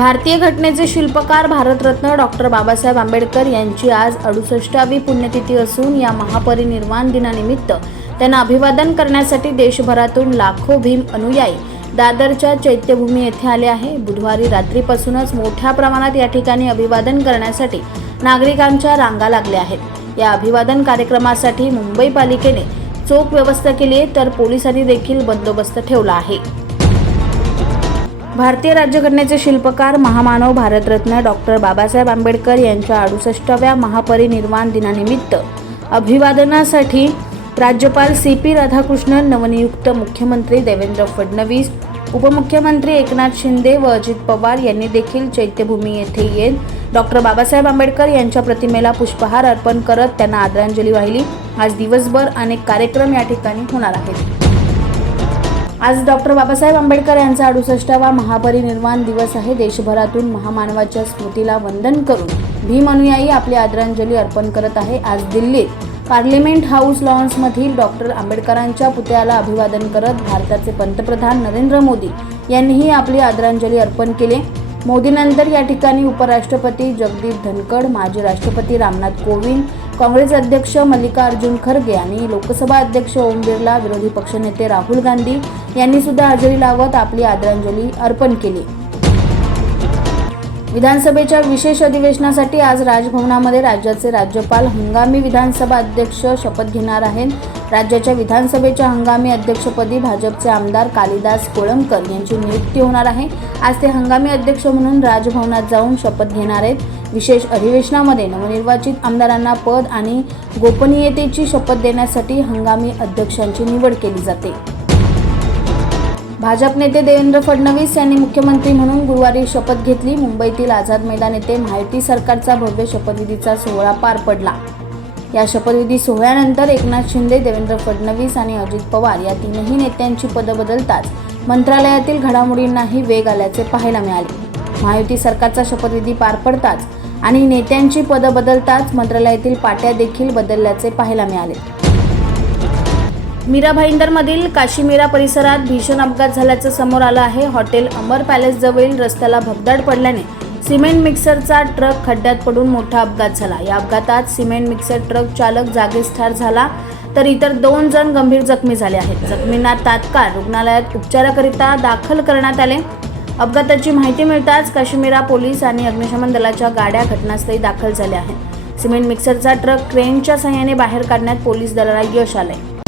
भारतीय घटनेचे शिल्पकार भारतरत्न डॉक्टर बाबासाहेब आंबेडकर यांची आज अडुसष्टावी पुण्यतिथी असून या महापरिनिर्वाण दिनानिमित्त त्यांना अभिवादन करण्यासाठी देशभरातून लाखो भीम अनुयायी दादरच्या चैत्यभूमी येथे आले आहे. बुधवारी रात्रीपासूनच मोठ्या प्रमाणात या ठिकाणी अभिवादन करण्यासाठी नागरिकांच्या रांगा लागल्या आहेत. या अभिवादन कार्यक्रमासाठी मुंबई पालिकेने चोख व्यवस्था केली आहे तर पोलिसांनी देखील बंदोबस्त ठेवला आहे. भारतीय राज्यघटनेचे शिल्पकार महामानव भारतरत्न डॉक्टर बाबासाहेब आंबेडकर यांच्या अडुसष्टाव्या महापरिनिर्वाण दिनानिमित्त अभिवादनासाठी राज्यपाल सी पी राधाकृष्णन नवनियुक्त मुख्यमंत्री देवेंद्र फडणवीस उपमुख्यमंत्री एकनाथ शिंदे व अजित पवार यांनी देखील चैत्यभूमी येथे येत डॉक्टर बाबासाहेब आंबेडकर यांच्या प्रतिमेला पुष्पहार अर्पण करत त्यांना आदरांजली वाहिली. आज दिवसभर अनेक कार्यक्रम या ठिकाणी होणार आहेत. आज डॉक्टर बाबासाहेब आंबेडकर यांचा अडुसष्टावा महापरिनिर्वाण दिवस आहे. देशभरातून महामानवाच्या स्मृतीला वंदन करून भीम अनुयायी आपली आदरांजली अर्पण करत आहे. आज दिल्लीत पार्लिमेंट हाऊस लॉन्समधील डॉक्टर आंबेडकरांच्या पुतळ्याला अभिवादन करत भारताचे पंतप्रधान नरेंद्र मोदी यांनीही आपली आदरांजली अर्पण केली. मोदीनंतर या ठिकाणी उपराष्ट्रपती जगदीप धनखड माजी राष्ट्रपती रामनाथ कोविंद काँग्रेस अध्यक्ष मल्लिकार्जुन खरगे आणि लोकसभा अध्यक्ष ओम बिर्ला विरोधी पक्षनेते राहुल गांधी यांनी सुद्धा हजेरी लावत आपली आदरांजली अर्पण केली. विधानसभेच्या विशेष अधिवेशनासाठी आज राजभवनामध्ये राज्याचे राज्यपाल हंगामी विधानसभा अध्यक्ष शपथ घेणार आहेत. राज्याच्या विधानसभेच्या हंगामी अध्यक्षपदी भाजपचे आमदार कालिदास कोळंबकर यांची नियुक्ती होणार आहे. आज ते हंगामी अध्यक्ष म्हणून राजभवनात जाऊन शपथ घेणार आहेत. विशेष अधिवेशनामध्ये नवनिर्वाचित आमदारांना पद आणि गोपनीयतेची शपथ देण्यासाठी हंगामी अध्यक्षांची निवड केली जाते. भाजप नेते देवेंद्र फडणवीस यांनी मुख्यमंत्री म्हणून गुरुवारी शपथ घेतली. मुंबईतील आझाद मैदान येथे माहिती सरकारचा भव्य शपथविधीचा सोहळा पार पडला. या शपथविधी सोहळ्यानंतर एकनाथ शिंदे देवेंद्र फडणवीस आणि अजित पवार या तीनही नेत्यांची पदं बदलताच मंत्रालयातील घडामोडींनाही वेग आल्याचे पाहायला मिळाले. महायुती सरकारचा शपथविधी पार पडताच आणि नेत्यांची पदं बदलताच मंत्रालयातील पाट्या देखील बदलल्याचे पाहायला मिळाले. मीरा भाईंदरमधील काशीमीरा परिसरात भीषण अपघात झाल्याचं समोर आलं आहे. हॉटेल अमर पॅलेस जवळील रस्त्याला भगदाड पडल्याने सिमेंट मिक्सरचा ट्रक खड्ड्यात पडून मोठा अपघात झाला. या अपघातात सिमेंट मिक्सर ट्रक चालक जागीच ठार झाला तर इतर दोन जण गंभीर जखमी झाले आहेत. जखमींना तात्काळ रुग्णालयात उपचाराकरिता दाखल करण्यात आले. अपघाताची माहिती मिळताच काश्मीरा पोलीस आणि अग्निशमन दलाच्या गाड्या घटनास्थळी दाखल झाल्या आहेत. सिमेंट मिक्सरचा ट्रक क्रेनच्या सहाय्याने बाहेर काढण्यात पोलीस दलाला यश आलंय.